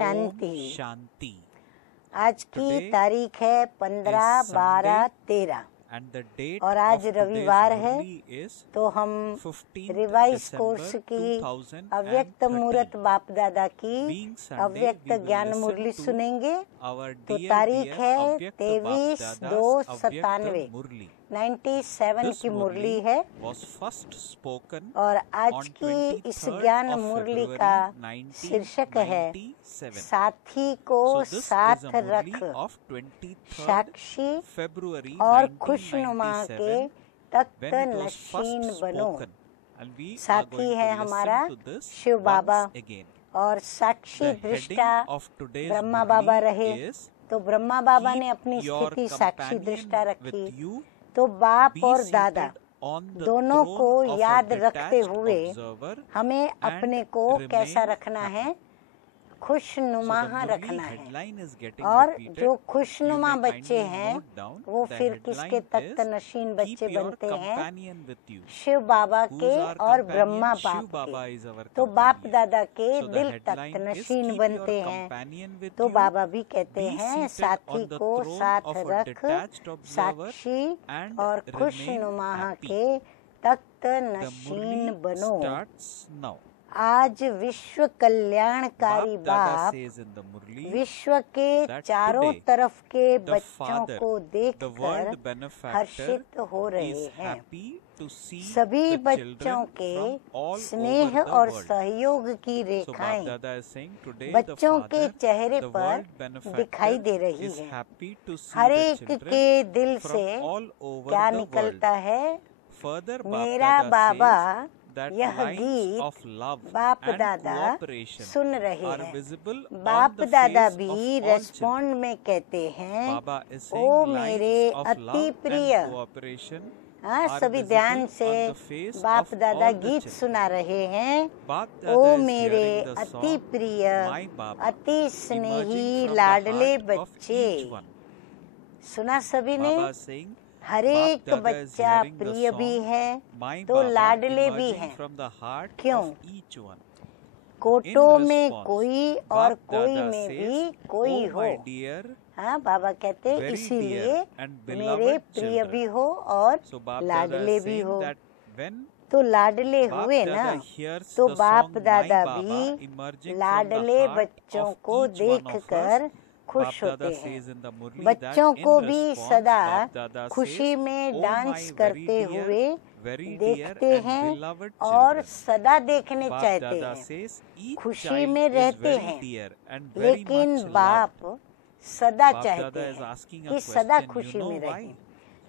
शांति। Shanti. आज की तारीख है 15, 12, 13 And the date और of आज today's रविवार है, Murli is तो हम 15th रिवाइज December कोर्स की 2013. अव्यक्त मूर्त बाप दादा की Being Sunday, अव्यक्त we will ज्ञान listen मुरली to सुनेंगे। Our तो dear, तारीख dear है Avyakta 23, Bapdada's 2, Avyakta 97 Murli. 97 This की मुरली Murli है was first spoken और आज on की इस 23rd ज्ञान of मुरली February का शीर्षक है 1997. साथी को So this is साथ a Murli रख, of 23rd साक्षी February और खुशनुमा के 1997 तख्त when it was Nashin first बनो। spoken. And we are साथी going है to हमारा listen to this Shiv Baba once again. और साक्षी The heading दृष्टा of today's Brahma Baba Murli रहे। is तो ब्रह्मा बाबा ने Keep अपनी your स्थिति साक्षी companion दृष्टा with रखी। you, तो बाप be और seated दादा on the दोनों throne को of a याद रखते detached हुए observer हमें and अपने को remain कैसा रखना happy. है, So खुशनुमा the Murli रखना है। headline is getting और repeated. जो You खुशनुमा may बच्चे kindly हैं note down वो the फिर किसके headline Takht is Nashin Keep बच्चे your बनते हैं, companion with you. Shiv Baba Who's के our और companion? ब्रह्मा Shiv बाप Baba के। is our तो बाप companion. दादा के So the दिल headline Takht is Nashin Keep बनते your हैं। companion with तो you. बाबा भी कहते Be हैं seated साथी on the को throne साथ of a रख, detached observer साक्षी and और remain खुशनुमा happy. के तख्त The नशीन Murli बनो। starts now. आज विश्व कल्याणकारी Bap Dada बाप says in the Murli विश्व के that चारों today तरफ के the बच्चों Father, को the देखकर world benefactor, हर्षित हो रहे is हैं। happy to see सभी the बच्चों children के from all स्नेह over the और world. सहयोग की So रेखाएं Bap Dada is saying today the बच्चों के Father, चेहरे the पर world दिखाई दे benefactor, रही is है। happy to see her the एक children के दिल from से all over क्या the world. निकलता है, Further, Bap मेरा Dada बाबा says that यह lines गीत of love बाप and दादा cooperation सुन रहे are हैं। visible on बाप the दादा face भी of all children. रेस्पॉन्ड में कहते हैं, Baba is ओ saying मेरे lines of अति love प्रिय। and cooperation हाँ, are सभी visible ध्यान से on the face बाप of दादा all the गीत children. सुना रहे हैं। Bap ओ Dada is मेरे hearing the अति song प्रिय, My Baba अति emerging स्नेही from the लाडले heart of बच्चे। each one. सुना सभी ने? Baba is saying her Bap एक Dada is बच्चा hearing the प्रिय भी song है My तो Baba लाडले भी emerging हैं। from the heart क्यों? of each one. कोटों In में response, कोई और Bap कोई Dada में says, भी कोई Oh हो। my dear, हाँ, बाबा कहते very इसीलिए dear and मेरे beloved प्रिय children. भी हो और So Bap Dada लाडले is भी saying हो। that when तो लाडले Bap हुए ना, Dada hears तो the बाप song My दादा Baba भी emerging from लाडले the heart बच्चों of को each one of देखकर us, खुश Bap होते Dada हैं। says in the Murli बच्चों that को in भी response, सदा Bap Dada खुशी says, में Oh डांस my very करते dear, हुए very dear देखते and हैं beloved और children. सदा देखने Bap चाहते Dada हैं। says each खुशी child में is रहते very हैं, dear and very लेकिन much loved. बाप सदा Bap चाहते Dada is हैं asking a कि सदा question, खुशी you know में why? रहें।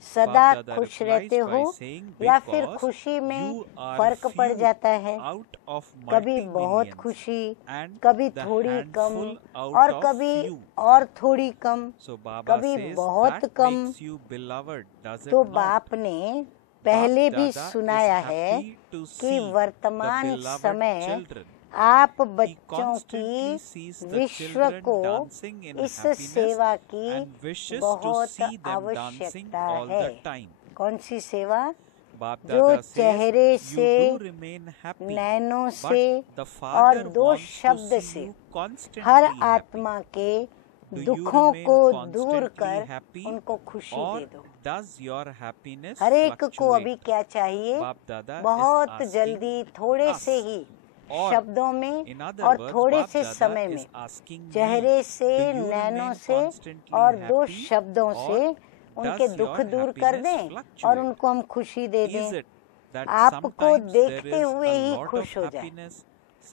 सदा Bap Dada खुश replies रहते by हो saying, या फिर because खुशी में you are फर्क पड़ few जाता है, out of कभी बहुत multi-millions खुशी, and कभी the थोड़ी कम handful out और of कभी few. और थोड़ी कम, So Baba कभी says बहुत that come. makes you beloved, does it तो not? बाप ने पहले Bap भी Dada सुनाया is है happy to कि see the वर्तमान beloved समय children. आप He बच्चों constantly की sees the विश्व children को dancing in इस happiness सेवा की and wishes to बहुत see them dancing आवश्यकता all है। the time. कौन सी सेवा? Bap जो Dada says, चेहरे you से, do remain happy, Naino but से the और Father दो wants to शब्द see से you constantly हर happy. आत्मा के Do you दुखों remain को दूर constantly कर happy, उनको खुशी or दे दो। does your happiness हर एक को fluctuate? अभी क्या चाहिए? Bap Dada is बहुत asking जल्दी थोड़े us, से ही or शब्दों में in other और words, थोड़े Bap से Dada समय is में, asking me, चेहरे से, do you नैनों remain से constantly और दो happy, शब्दों or से उनके does दुख your दूर कर happiness दें fluctuate? और उनको हम खुशी दे Is दें। it that आपको sometimes there देखते is हुए a ही lot खुश of हो जाए, happiness,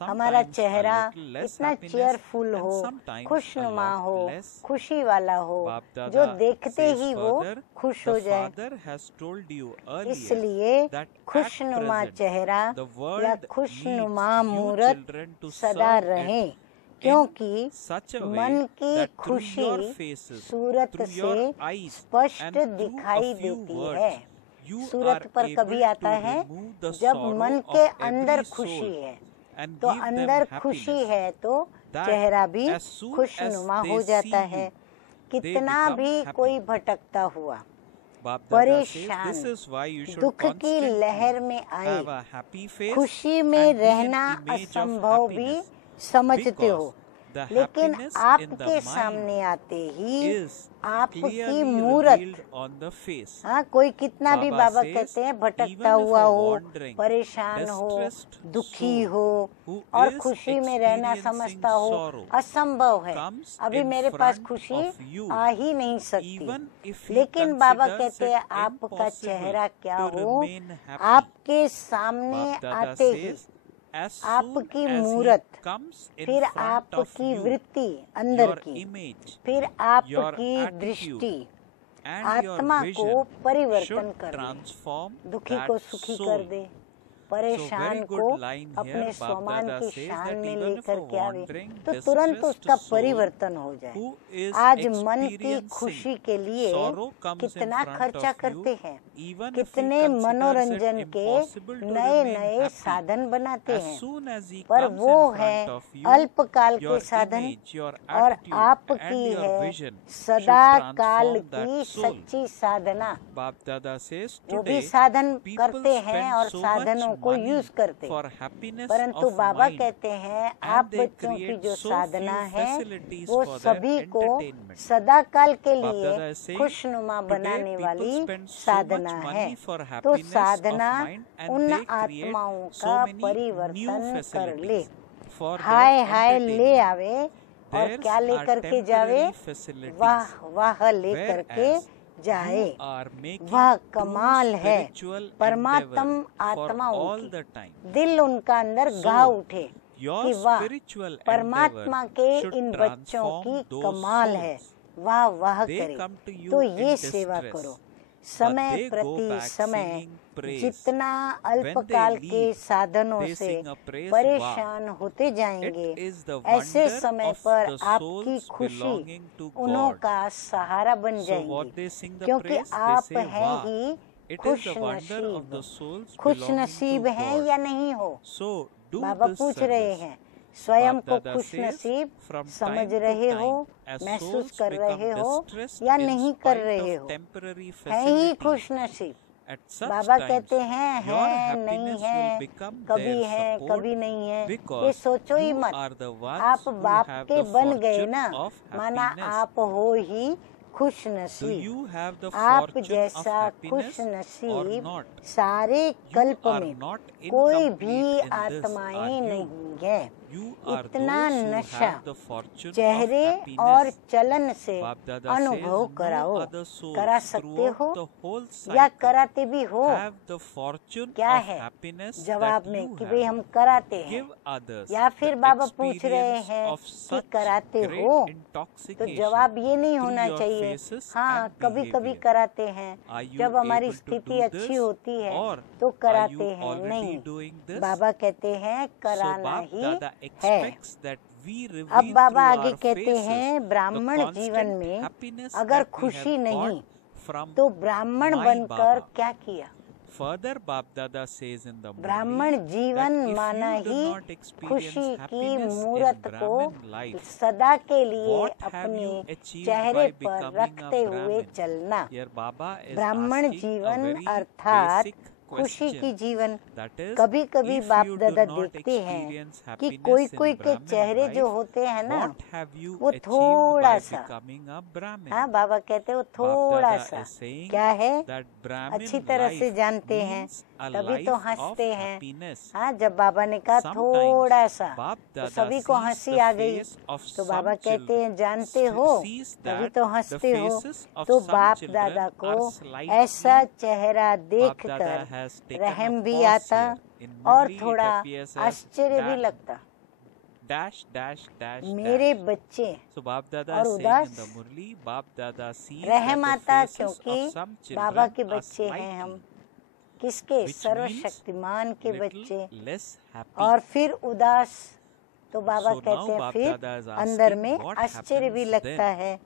हमारा sometimes a चेहरा little less इतना happiness, चेयरफुल and हो, sometimes a खुशनुमा lot हो, less? खुशी वाला हो, Bap Dada जो देखते says ही वो further, खुश the हो जाए। Father has told you earlier इसलिए that at खुशनुमा present चेहरा the या world खुशनुमा needs you मूरत children to सदा serve रहे, it क्योंकि such a मन way की that through खुशी your faces, सूरत through से your eyes, स्पष्ट and through दिखाई a few देती words, है। you सूरत are पर able कभी आता to है remove the जब sorrow मन के of अंदर every खुशी soul है, and तो give them अंदर खुशी happiness, है तो that चेहरा भी as soon as खुशनुमा they हो see जाता you, है। they कितना become भी happy. कोई भटकता हुआ, Bap Dada says परेशान, this is why you should दुख की लहर constantly में आए, have a happy face खुशी में and be an रहना image of असंभव भी happiness, समझते हो, because The लेकिन happiness in the आपके mind सामने आते ही is आपकी clearly मूरत, revealed on the face. हाँ, कोई कितना भी Baba बाबा says, कहते हैं भटकता even if हुआ a हो, wandering, परेशान हो, distressed दुखी soul हो who और is खुशी में रहना experiencing समझता हो sorrow असंभव है, comes अभी in मेरे पास front खुशी of you, आ ही नहीं सकती। even if he लेकिन बाबा considers कहते हैं it आपका impossible चेहरा क्या to हो, remain happy, आपके सामने Bap Dada आते ही says, as soon आपकी as he मूरत, comes in फिर front of आपकी you, वृत्ति अंदर your की, image, फिर your आपकी attitude दृष्टि and your आत्मा को vision परिवर्तन should कर दे, transform दुखी that को सुखी soul. कर दे, So परेशान very को good line अपने here. Bap स्वमान Dada की says शान that में even if लेकर a के आवे wandering, तो तुरंत distressed उसका soul परिवर्तन हो जाए। who is आज मन की experiencing खुशी के लिए sorrow comes in कितना front खर्चा of you, करते हैं, even if he कितने considers मनोरंजन it के impossible to नए remain नए happy, साधन बनाते as हैं, soon as he पर comes वो in है front of you, अल्पकाल के your साधन image, your और attitude आपकी and your है vision सदा should काल transform की that soul. सच्ची साधना। Bap Dada says वो भी today साधन people करते हैं spend और so साधनों much को money यूज करते, for happiness परंतु of बाबा mind कहते हैं and आप they बच्चों की create जो so साधना few है facilities वो for their सभी को entertainment. सदा काल के Bap लिए Dada is saying खुशनुमा today बनाने people वाली spend so much साधना है। money for तो happiness of Sadhana mind and उन they create आत्माओं so का many new परिवर्तन कर ले, facilities for हाय their हाय ले entertainment. आवे और Theirs क्या are लेकर के जावे, temporary facilities, वाह वाह लेकर के whereas जाए, you are making वह true कमाल है। spiritual परमात्म endeavor for आत्माओं all की the time. दिल उनका अंदर So, गा उठे your कि वाह spiritual परमात्मा endeavor के should इन बच्चों transform की those कमाल है, souls. वाह वाह They करे। come to you तो in ये सेवा distress, करो, but समय they go प्रति back समय singing praise. जितना When अल्पकाल they के leave, साधनों they से sing a praise, परेशान होते It जाएंगे, is the ऐसे wonder समय of पर the आपकी souls खुशी belonging to उन्हों God. का सहारा बन So what जाएंगी, they sing the क्योंकि praise, they आप say हैं Vah. ही It is खुश the wonder of नसीब। the souls खुश belonging नसीब to हैं God. या नहीं हो, So do बाबा this पूछ रहे service. हैं, स्वयं Bap को Dada खुश says, नसीब from समझ time to रहे हो, time, as महसूस souls कर become रहे हो distressed या in नहीं कर spite रहे of हो, temporary है ही facilities, खुश नसीब। at such बाबा times, कहते हैं your है नहीं happiness है, will become कभी their है support कभी नहीं है, ये because सोचो ही you मत। are the ones आप who बाप have के the बन गए fortune ना, of माना happiness. आप हो ही खुश Do नसीब। you have the आप fortune of जैसा खुश happiness or नसीब not? सारे You कल्प are में not कोई भी incomplete in this, आत्माएं are you? नहीं है। You are इतना those who नशा have the fortune of चेहरे और happiness. चलन से Bap Dada अनुभव says कराओ, no other souls करा सकते throughout हो the whole या cycle कराते भी हो। have the fortune क्या of है happiness जवाब that में you कि भाई have. हम कराते हैं, Give others या फिर the बाबा पूछ रहे experience हैं of कि such कराते great हो, तो intoxication जवाब ये नहीं through होना your चाहिए faces हाँ and कभी कभी behavior. कराते हैं, Are you जब हमारी able to स्थिति do अच्छी this होती है or तो are कराते you हैं, already नहीं। doing this? बाबा कहते हैं So कराना Bap ही Dada है। expects that we अब reveal बाबा through आगे our कहते faces हैं the ब्राह्मण constant जीवन में happiness अगर that we खुशी have नहीं got from तो ब्राह्मण my बनकर Baba. क्या किया। Further, Bap Dada says in the ब्राह्मण Murli जीवन that if माना you do he not experience खुशी की happiness in मूरत को Brahmin life, सदा के लिए what have अपने you achieved चेहरे by पर becoming a रखते हुए Brahmin? चलना। Here Baba is ब्राह्मण asking a जीवन very अर्थात basic खुशी की question. जीवन। That is, कभी कभी if बाप you do दादा not देखते हैं experience कि happiness कोई in कोई के Brahmin चेहरे जो life, होते हैं ना what have you वो achieved थोड़ा by सा, becoming a Brahmin? हाँ बाबा कहते हैं वो Bap थोड़ा Dada सा is saying क्या है, that Brahmin अच्छी तरह से life जानते हैं, means a तभी life तो of हंसते हैं। happiness. हाँ जब बाबा ने कहा Sometimes थोड़ा सा Bap तो Dada सभी को sees हंसी the आ गई, face of तो some बाबा कहते children, हैं जानते हो sees तभी that तो the हंसते हो। faces of तो some बाप children दादा को are slightly, ऐसा चेहरा Bap देखकर Dada has taken रहम a भी pause आता here. In और Murli it थोड़ा appears as आश्चर्य भी that लगता। dash dash dash मेरे dash. बच्चे So Bap Dada और is saying उदास in the Murli, Bap Dada sees रहम that आता the faces क्योंकि of some बाबा children के are बच्चे हैं हम, slightly, किसके, which सर्वशक्तिमान के बच्चे, little less happy. और फिर उदास। तो बाबा So कहते now हैं Bap फिर Dada is अंदर asking में what आश्चर्य भी happens लगता then? है,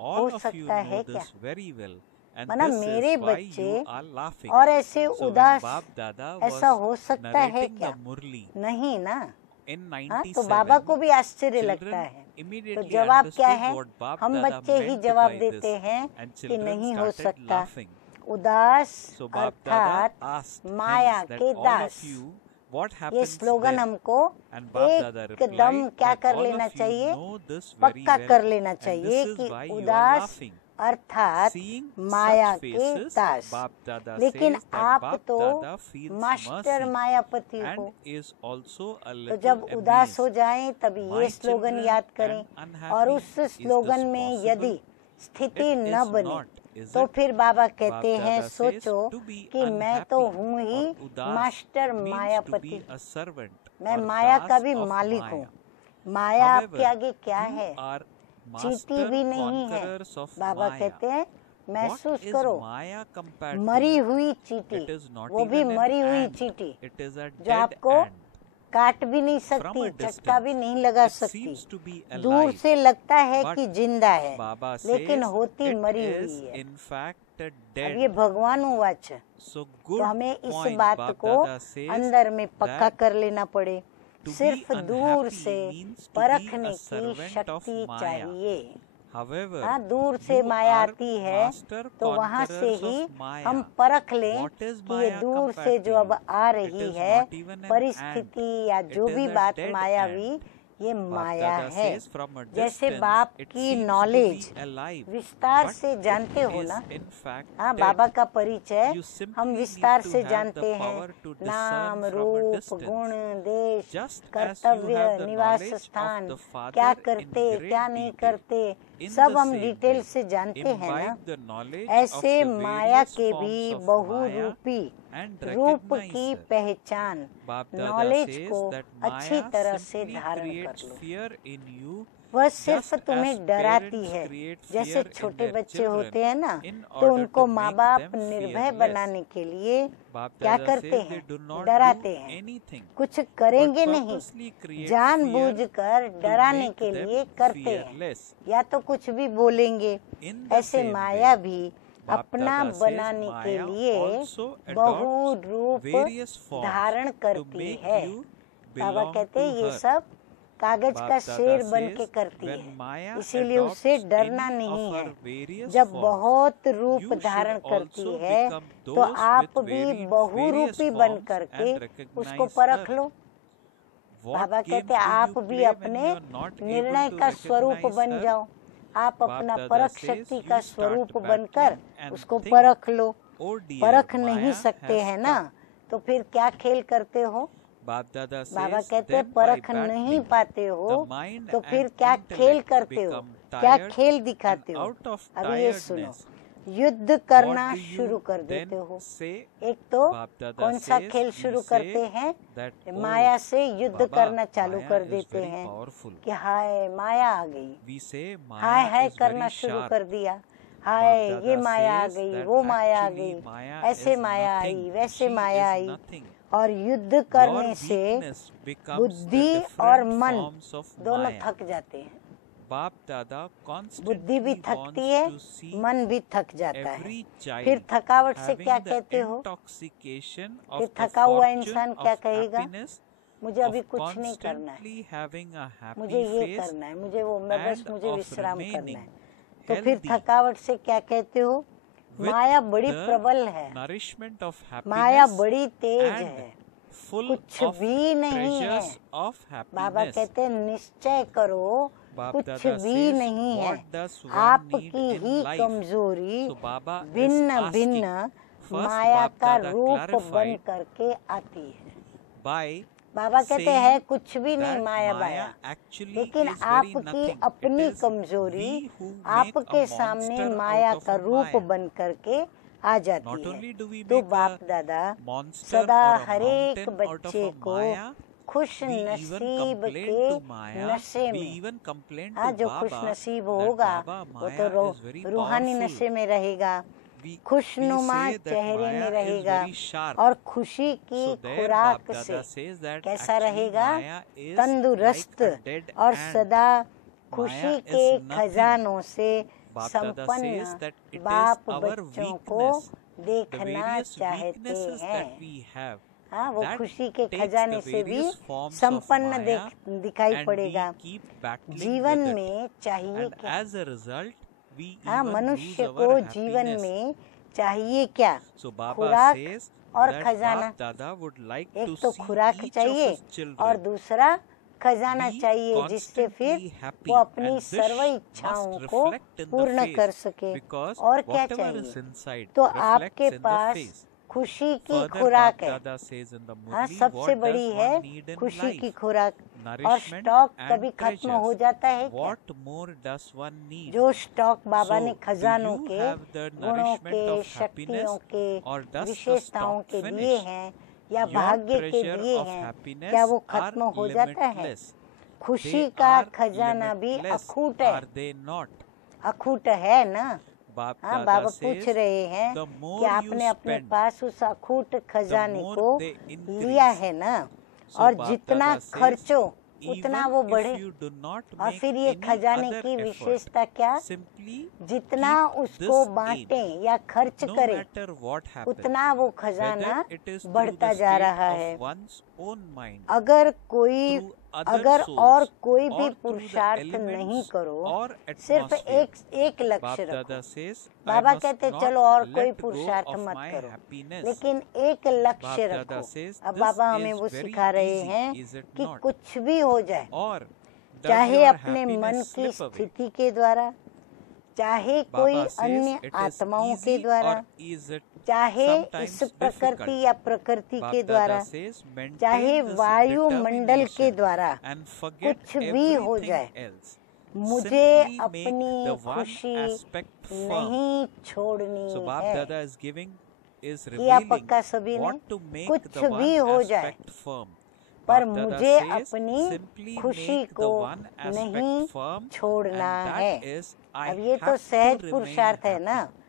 All हो of you सकता know है क्या, this very well, and माना this मेरे is why बच्चे you are laughing. और ऐसे So when उदास Bap Dada ऐसा was हो सकता है narrating क्या, the Murli नहीं ना। in हाँ तो बाबा 97, को भी आश्चर्य लगता children है। तो immediately जवाब क्या understood है, what Bap हम Dada बच्चे ही meant जवाब by देते this, हैं and कि children नहीं हो started सकता। laughing. उदास So Bap Dada अर्थात asked माया hence that के all Das, of you what ये happens स्लोगन then? हमको And Bap Dada एकदम replied क्या that कर all लेना of you चाहिए, know this very पक्का well, कर लेना and चाहिए this is कि why you are उदास laughing. अर्थात Seeing माया such के faces, दास। Bap Dada लेकिन says that आप Bap तो Dada feels master mercy Mayapati and हो, is also a तो little जब उदास हो amazed. जाएं तब ये My स्लोगन children याद and करें, unhappy, और उस is स्लोगन this में possible? यदि स्थिति It न is बने not, is तो it? फिर बाबा Bap कहते हैं Dada says सोचो to be कि मैं तो unhappy हूँ ही or udas master means to Mayapati, be a servant मैं or माया का das भी of मालिक Maya. हूँ। माया However, आपके आगे क्या you है, are चींटी master भी नहीं है। conquerors of Baba Maya. कहते हैं What महसूस is करो, Maya compared to मरी you? हुई चींटी, It is not वो भी even an मरी हुई ant. चींटी It is a जो dead आपको ant. काट भी नहीं From सकती, a चट्टा भी distance, नहीं लगा it सकती, seems to be दूर alive. से लगता है But कि जिंदा है, Baba लेकिन says होती it मरी is हुई है। in fact अब ये dead. भगवानुवाच है, So तो good हमें इस point. बात Bap को Dada says अंदर में पक्का that कर लेना पड़े। to सिर्फ be दूर unhappy से means to be परखने a की servant of शक्ति Maya. चाहिए। However, हाँ, दूर से you माया are आती है master तो वहाँ से conquerors ही of Maya. हम परख लें What is कि ये Maya दूर compared से to जो अब you? आ It रही is है not even an परिस्थिति ant. या It जो is भी a बात dead मायावी, ant. ये Bap माया Dada है। says from a जैसे distance, बाप it की seems to knowledge be alive, विस्तार but से जानते it हो is ना। in fact हाँ, dead. बाबा का परिचय You simply हम need विस्तार to से have जानते the हैं, power to discern नाम from a रूप distance. गुण देश Just as you कर्तव्य have the निवास knowledge of स्थान the Father क्या in करते great क्या नहीं detail, करते in सब the हम same डिटेल way, से जानते हैं ना। imbibe the knowledge of ऐसे the माया various के forms भी of Maya बहुरूपी and रूप recognize की her. पहचान Bap Dada नॉलेज says को that अच्छी Maya तरह से simply धारण कर creates low. fear in you, वह just सिर्फ as तुम्हें डराती parents है। create जैसे fear in छोटे their बच्चे children होते हैं ना, in तो order उनको to माँ make बाप them निर्भय fearless. बनाने के लिए Bap क्या Dada करते says they हैं, do not डराते do हैं, anything कुछ but करेंगे नहीं, purposely create जानबूझकर fear to डराने make के them लिए करते हैं, fearless. या तो कुछ भी बोलेंगे। In the ऐसे same माया way, भी Bap अपना Dada says बनाने के Maya लिए also adopts बहुरूप various forms धारण to करती make है। you बाबा belong कहते to हैं ये her. सब कागज Bap का Dada शेर बन के says करती when है, Maya इसीलिए उससे adopts डरना any नहीं of है। her various जब forms, बहुत रूप you धारण should करती also है become तो those आप with भी various बहुरूपी बन forms करके and उसको recognize परख her. Low. What Baba games कहते हैं do आप you भी play when अपने you are not able निर्णय to का स्वरूप recognize बन her? जाओ। आप Bap अपना Dada परख says शक्ति you का start स्वरूप battling बनकर and उसको think, परख लो। oh dear, परख नहीं Maya सकते has हैं ना, come. तो फिर क्या खेल करते हो। Bap Dada बाबा says कहते हैं then by परख नहीं battling, पाते हो the mind तो फिर and क्या खेल intellect करते हो, become क्या tired खेल and दिखाते हो। out of अभी ये सुनो, tiredness, युद्ध करना what do you शुरू कर then देते हो। say? एक तो Bap Dada कौन सा says खेल we शुरू say करते हैं, that, oh, माया से युद्ध Baba, करना चालू Maya कर is देते very हैं powerful. कि हाय माया आ गई, We say hi Maya hi is करना very शुरू sharp. कर दिया, हाय Bap ये Dada माया आ says गई, that वो माया आ actually गई, Maya ऐसे is माया आई, nothing. वैसे She Maya is I. nothing. और युद्ध Your करने से weakness becomes the बुद्धि और different मन forms of दोनों Maya. थक जाते हैं। Bap Dada बुद्धि भी constantly थकती wants है, to see मन भी थक जाता है। every फिर child थकावट से क्या having the कहते हो, intoxication फिर of the थका हुआ fortune इंसान क्या of कहेगा, happiness, मुझे of अभी कुछ नहीं करना है, constantly having a मुझे happy ये face करना है, मुझे वो, मैं बस and मुझे of विश्राम करना remaining है। तो फिर healthy थकावट से क्या कहते हो, with माया बड़ी the प्रबल है, nourishment of माया happiness बड़ी तेज and है, full कुछ of भी नहीं है। treasures of Baba happiness. कहते हैं निश्चय करो, Bap कुछ Dada भी says, नहीं है, what does one आपकी need ही in life? कमजोरी So Baba is भिन्न asking, भिन्न first माया Bap का Dada रूप बन clarified करके आती है। by बाबा कहते saying हैं कुछ भी नहीं that माया Maya बाया, actually लेकिन is very आपकी nothing. अपनी It is कमजोरी we who make आपके a सामने monster माया out of का a रूप Maya. बन करके आ Not जाती only है। do we तो make बाप a दादा monster सदा or a हरेक mountain out of बच्चे a को Maya, खुश we even नसीब complain के to Maya, नशे we में, even complain हाँ to जो खुश Baba नसीब that होगा Baba वो तो Maya is very रूहानी powerful. नशे में रहेगा, We खुशनुमा say that चेहरे में Maya is रहेगा very sharp. और खुशी की So there खुराक Bap से Dada says that कैसा actually रहेगा, Maya is तंदुरुस्त like a dead और ant. सदा Maya खुशी is के nothing. खजानों से Bap Dada says संपन्न that it is बाप our बच्चों को weakness, the देखना various चाहते weaknesses हैं। that we have, हाँ, वो that खुशी के takes खजाने the से भी various forms of संपन्न Maya दिखाई and पड़ेगा। we keep battling जीवन with it. में चाहिए And क्या, as a result, we हाँ even lose मनुष्य our को जीवन happiness. में चाहिए क्या, So Baba खुराक says और that खजाना। Bap Dada would like एक to तो see खुराक each of चाहिए his children और दूसरा खजाना be चाहिए, जिससे फिर constantly happy, वो अपनी and this सर्व must इच्छाओं को reflect in the पूर्ण कर face, सके। because और क्या whatever is चाहिए? inside तो reflects आपके in the पास face. खुशी की Further, खुराक Bap है। Dada says in the हाँ, Murli, सबसे what बड़ी does है one need in खुशी की life? खुराक। और Nourishment स्टॉक and कभी खत्म हो treasures. जाता है क्या? What more does one need? जो स्टॉक बाबा So, ने do खजानों you के, have the गुणों nourishment के, of शक्तियों happiness, के, or does the विशेषताओं stock के finish? दिए हैं या Your भाग्य के treasure दिए of हैं, happiness क्या वो are खत्म हो जाता है? limitless. खुशी They का are खजाना भी limitless, अखूट है। are they not? अखूट है ना? Bap हाँ, Dada बाबा says, पूछ रहे हैं the कि more आपने you अपने spend, पास उस अखूट खजाने more को they increase. लिया है ना, So और Bap जितना Dada says, खर्चो उतना even वो if बढ़े। you do not और make फिर ये any खजाने other की effort, विशेषता क्या? simply जितना keep उसको this बांटें aid, या खर्च no करें, matter what happens, उतना वो खजाना whether it is through बढ़ता the जा state रहा of है। one's own mind, अगर कोई through other अगर souls, और कोई भी or through the पुरुषार्थ नहीं elements करो, or सिर्फ atmosphere. एक लक्ष्य Bap Dada रखो। says, I बाबा must कहते not चलो और कोई let go पुरुषार्थ of मत my करो, happiness. लेकिन एक लक्ष्य Bap रखो। Dada says, अब this बाबा हमें is वो very सिखा रहे easy, हैं is it कि not? कुछ भी हो जाए, Or does चाहे your अपने मन happiness की slip away? स्थिति के द्वारा, चाहे कोई Baba says, अन्य it is आत्माओं के easy द्वारा, or is it चाहे sometimes इस प्रकृति difficult? या प्रकृति Bap के Dada द्वारा, says, maintain चाहे this वायुमंडल के determination द्वारा, and forget कुछ भी हो everything जाए, else. मुझे Simply make अपनी the one खुशी aspect firm. नहीं छोड़नी So Bap है। Dada is giving, is किया revealing पक्का सभी ने, what to make कुछ the भी one हो जाए, aspect firm. पर Bap Dada मुझे says, अपनी simply खुशी make the को one aspect नहीं firm, छोड़ना and that है। is, I अब ये तो have to सहज remain पुरुषार्थ है ना। happy.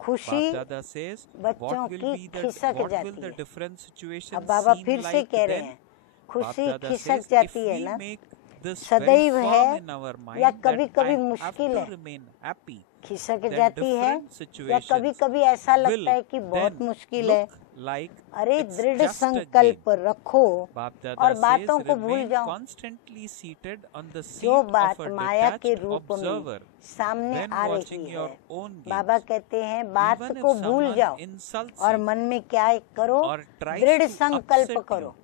खुशी Bap Dada says, बच्चों what will की be the खिसक what will जाती the है। different situations अब बाबा seem फिर से like कह रहे then? हैं, Bap खुशी Dada खिसक says, if जाती है we ना, make this सदैव very है firm in our mind या that कभी-कभी I have मुश्किल to है। remain happy, खिसक then जाती है different या कभी situations कभी ऐसा will लगता है कि बहुत then मुश्किल है। look like अरे it's दृढ़ just a संकल्प game. रखो Bap और Dada बातों says, को भूल remain जाओ। constantly seated on the seat जो of बात a माया के detached रूप में observer सामने when आ watching रही your है, own बाबा games. कहते हैं बात Even if को भूल someone जाओ insults और you मन में क्या करो, or tries दृढ़ to संकल्प upset करो you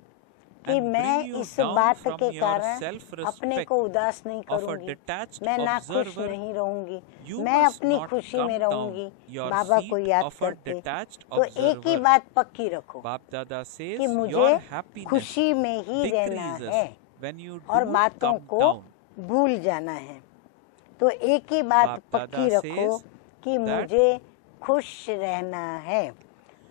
कि and मैं bring you इस down बात from के your कारण अपने self-respect को उदास नहीं of a करूंगी, detached मैं नाखुश observer, नहीं रहूंगी, you मैं must अपनी not खुशी come में down रहूंगी, your बाबा को seat याद of a करके। detached तो एक ही observer. बात पक्की रखो Bap Dada says, कि मुझे your happiness खुशी में ही रहना decreases है when you और do बातों come को down. भूल जाना है। तो एक ही बात Bap पक्की Dada रखो says कि that मुझे खुश रहना है।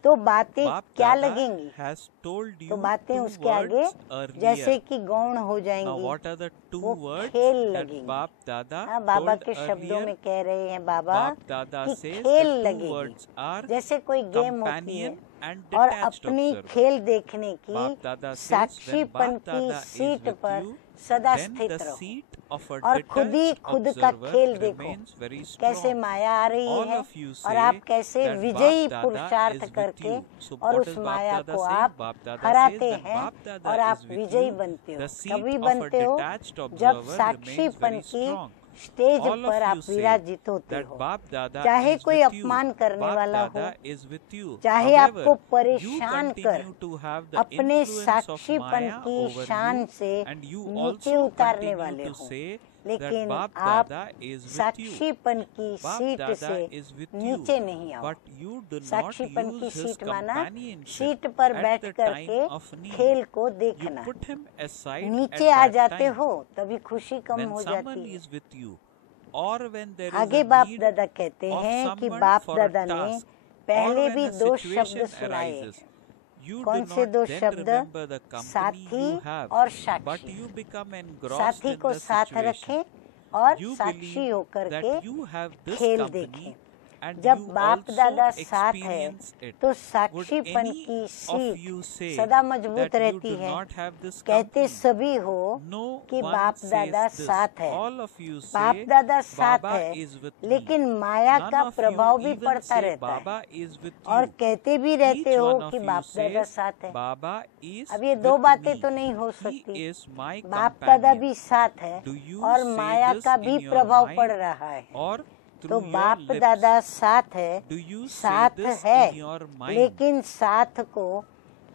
तो बातें Bap क्या Dada लगेंगी? has told तो you बातें two उसके आगे words earlier. जैसे कि गौण हो Now जाएंगी, what are the two वो words खेल that लगेंगी। Bap Dada हाँ, बाबा told के शब्दों में earlier? कह रहे हैं बाबा Bap Dada कि says खेल the two लगेगी, words are जैसे कोई गेम होती है companion and और detached अपनी observer. खेल देखने की Bap Dada says साक्षीपन when Bap की Dada is सीट with पर you, सदा then स्थित the रहो seat of a और खुद ही detached खुद का observer खेल देखो, remains very कैसे strong. माया आ रही All है of you और say आप कैसे that विजयी Bap Dada पुरुषार्थ is with करके you. So और what उस is Bap माया Dada को saying? आप Bap Dada हराते says when हैं Bap Dada और आप is with विजयी you, बनते हो। the seat कभी of a बनते हो detached जब observer साक्षीपन remains की very strong. स्टेज All पर of आप you say विराजित होते that हो, Bap Dada चाहे is कोई with you. अपमान करने Bap वाला Dada हो, is with you. चाहे However, आपको you परेशान कर continue to have the अपने influence of साक्षीपन Maya की over शान you, से and you नीचे also उतारने continue वाले to हो, say that लेकिन Bap आप Dada is with you. साक्षीपन की Bap सीट Dada से is with you, नीचे नहीं आओ। but you do not साक्षीपन की use his सीट माना companionship सीट पर at बैठ the करके time of need. खेल को You देखना, put him aside नीचे at आ that जाते time हो तभी खुशी कम when हो someone जाती है। is with you, or when there is आगे a बाप need दादा कहते of हैं कि someone बाप for a दादा ने task, or पहले when भी a दो situation शब्द सुनाए arises. हैं। You कौन do से not दो then शब्द? remember the company साथी you have, और but Sakshi. you become engrossed साथी in को the साथ situation. रखें और You साक्षी believe होकर that के you have this खेल company देखें। and जब you बाप also दादा साथ है experience it. तो Would साक्षीपन any की of you सीट say सदा मजबूत that you रहती do है। not have this कहते company? सभी हो No कि one बाप says दादा this. साथ है, All of you बाप say दादा साथ Baba है, is with me. लेकिन माया None का of प्रभाव you भी even पड़ता say रहता है Baba is with और you. कहते भी रहते Each हो one of कि you बाप दादा says साथ है। Baba is अब ये दो with बातें me. तो नहीं हो He सकती। is my बाप दादा companion. भी साथ है Do you और say माया this का in भी your प्रभाव mind? पड़ रहा है। Or तो through your बाप lips. दादा साथ है, Do you say साथ this है, in your mind? लेकिन साथ को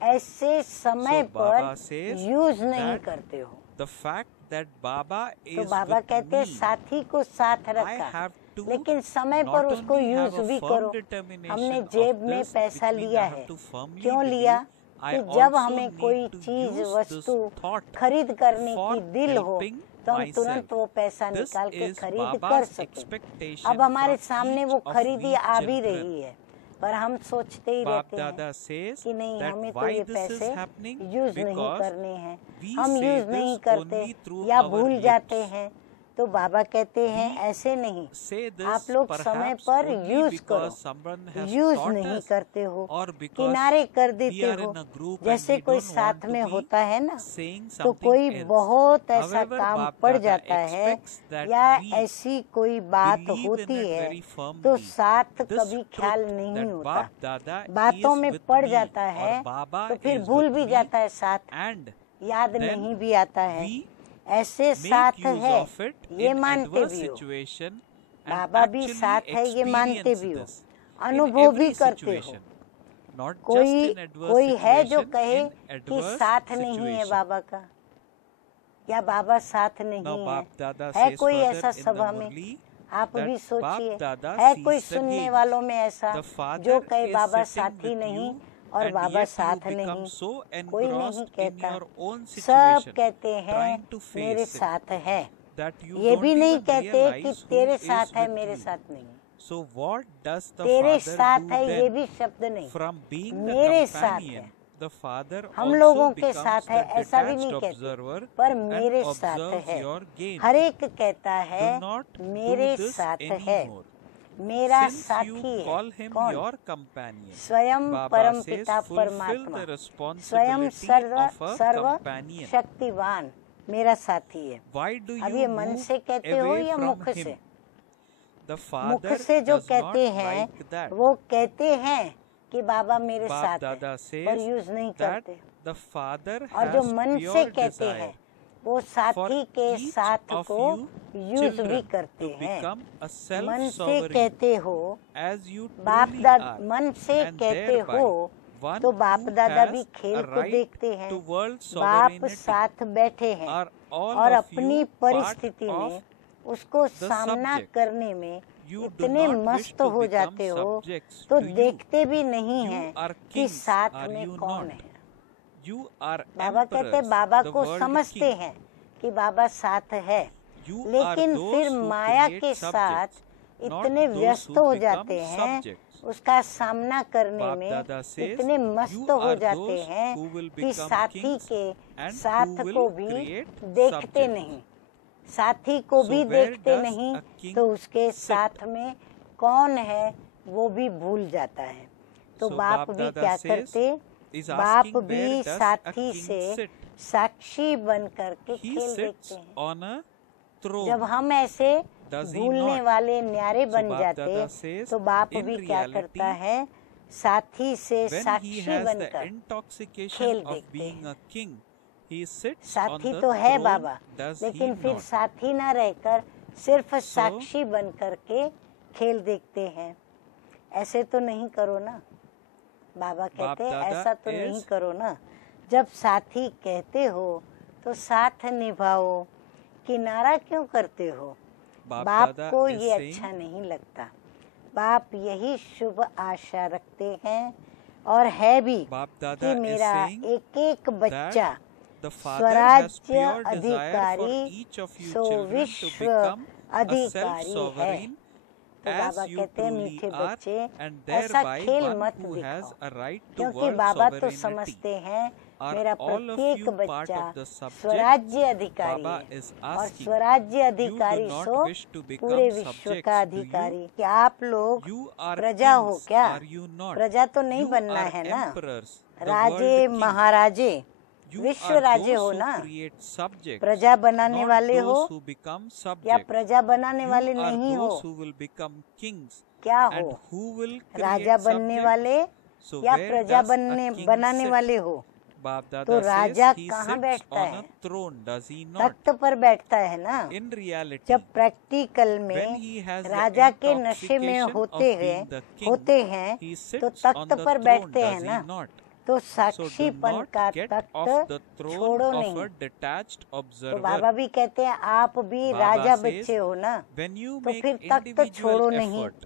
ऐसे समय So पर Baba says यूज नहीं that करते हो। The fact that Baba तो is बाबा with कहते हैं me, साथी को साथ I रखा, have to लेकिन समय not पर उसको only have यूज a भी firm करो। determination हमने of जेब में this, पैसा which means लिया I have है, to firmly क्यों believe, लिया? I कि जब also हमें need कोई to चीज use वस्तु this thought खरीद करने for की दिल हो helping तो हम myself. तुरंत वो पैसा This निकाल के is खरीद कर Baba's सकें। expectation अब हमारे from सामने each वो of खरीदी we आ भी children. रही है, पर हम सोचते ही Bap रहते हैं Dada says कि नहीं, that हमें तो why ये this is पैसे happening यूज नहीं because करने हैं, we हम say यूज नहीं this करते only through या our भूल जाते lips. हैं। तो बाबा कहते हैं We ऐसे नहीं, say this आप लोग समय perhaps पर only यूज करो, because someone has use taught नहीं us करते हो, or because किनारे कर we देते are हो। in a group and जैसे we कोई don't साथ want to में be होता है ना, saying तो something कोई else. बहुत ऐसा However, काम Bap पड़ Dada जाता है expects that या we ऐसी कोई बात believe in होती it है very firmly. तो साथ This कभी ख्याल truth नहीं that होता, Bap Dada बातों is में with पड़ me जाता or है Baba तो फिर is भूल with भी me जाता है साथ, and याद then नहीं भी आता है। we ऐसे make साथ use है, of it ये in मानते adverse भी हो, situation and बाबा भी actually साथ है ये मानते experience भी हो, this in अनुभव भी every करते हो। situation, not just कोई in adverse कोई है जो situation, कहे in कि adverse साथ नहीं है situation. बाबा का, या बाबा साथ Now नहीं है। Bap Dada है says कोई further ऐसा in सभा the में? Murli आप that भी सोचिए, Bap Dada है sees कोई the सुनने games. वालों में ऐसा The father जो कहे is बाबा sitting साथी with नहीं you और and बाबा yet you साथ become नहीं? so कोई नहीं engrossed in कहता, your own सब situation, कहते हैं trying to मेरे face it, साथ है, that you ये don't भी नहीं even कहते कि realize who तेरे is साथ है with मेरे you. साथ नहीं, So what does the तेरे father साथ do है ये then? भी शब्द नहीं, From being मेरे the साथ companion, है। the father हम also लोगों के becomes साथ है the ऐसा भी detached नहीं कहते, observer पर and मेरे साथ observes है। your games. हर एक कहता है Do not मेरे do this साथ है, anymore. मेरा Since साथी you है। call him कौन? your companion, स्वयं Baba परम says पिता fulfill परमात्मा, the स्वयं responsibility of a serve companion. शक्तिवान मेरा साथी है। Why do अब you ये मन move से कहते हो away या from मुख him? से? The मुख father से जो does not कहते हैं like that. वो कहते हैं कि बाबा मेरे Bap साथ Dada है, says पर यूज नहीं that करते। the father और जो has मन से pure कहते desire हैं वो for साथी के each साथ of को you यूज भी children करते to हैं। become a मन से self-sovereign कहते हो, as you बाप truly दादा are, मन से and कहते thereby हो one तो बाप who दादा has भी खेल a को right देखते हैं। to world बाप sovereignty साथ बैठे हैं are all और of अपनी you परिस्थिति part में of उसको the सामना subject. करने में You do इतने not wish मस्त to हो become जाते हो subjects तो to you. देखते भी नहीं You हैं are कि kings, साथ are में you कौन not? है। You are बाबा कहते emperors, बाबा the को world समझते king. हैं कि बाबा साथ है, You are लेकिन those फिर who माया create के subjects, साथ not इतने those व्यस्त who हो become जाते हैं, subjects. उसका सामना करने Bap में Dada says, इतने you मस्त हो are जाते those हैं who will कि become साथी kings के and साथ who will को भी create देखते subjects. नहीं, साथी को So भी where देखते does नहीं a king तो उसके sit? साथ में कौन है वो भी भूल जाता है। तो So बाप Bap भी Dada क्या says, करते, is बाप asking भी where does a साथी king से sit? साक्षी बन करके He खेल sits देखते हैं। on a throne. जब हम ऐसे Does he भूलने not? वाले न्यारे So बन Bap जाते Dada says, तो बाप in भी क्या reality, करता है, साथी से when he Sakshi has the बनकर खेल intoxication of देखते being हैं। a king, he sits on साथी the तो है throne, बाबा, does लेकिन he फिर not? साथी ना रहकर सिर्फ साक्षी बन करके खेल देखते हैं। ऐसे तो नहीं करो ना, बाबा कहते Dada ऐसा तो नहीं is- करो ना। जब साथी कहते हो तो साथ निभाओ, किनारा क्यों करते हो। Bap बाप Dada को is ये saying, अच्छा नहीं लगता। बाप यही शुभ आशा रखते हैं और है भी Bap Dada कि is मेरा saying एक एक बच्चा the father has स्वराज्य pure desire for अधिकारी each of you so children to विश्व become a अधिकारी है। self-sovereign तो as बाबा you कहते हैं truly मीठे are, बच्चे and ऐसा thereby खेल one मत who has दिखाओ, a right to क्योंकि world बाबा तो sovereignty. समझते हैं Are मेरा all of प्रत्येक you part बच्चा of the subject? स्वराज्य अधिकारी Baba है is और asking, स्वराज्य you अधिकारी do not so wish to become पूरे विश्व subjects, का do you? अधिकारी। क्या आप लोग You are प्रजा हो kings, क्या? are you not? प्रजा तो नहीं You बनना are है ना, emperors, the Raje world king. महाराजे You विश्व are राजे those हो who ना, create subjects, प्रजा बनाने not वाले those हो who become या subjects. प्रजा बनाने You वाले are नहीं हो, those who will become kings. क्या And हो, who will create राजा बनने subjects? वाले So या where प्रजा does a king बनाने sit? वाले हो। Bap Dada तो says राजा he कहाँ sits बैठता on है? a throne, does he not? तख्त पर बैठता है ना। In reality, जब प्रैक्टिकल when में he has the राजा के नशे में intoxication of होते being the king, हैं he तो sits on तख्त the पर throne, बैठते हैं does he ना। not? तो So do साक्षीपन not का get off Takht the throne छोड़ो of नहीं। a detached तो observer. बाबा भी कहते हैं आप भी Baba राजा says, बच्चे हो ना, when you तो make फिर तख्त individual छोड़ो नहीं। effort,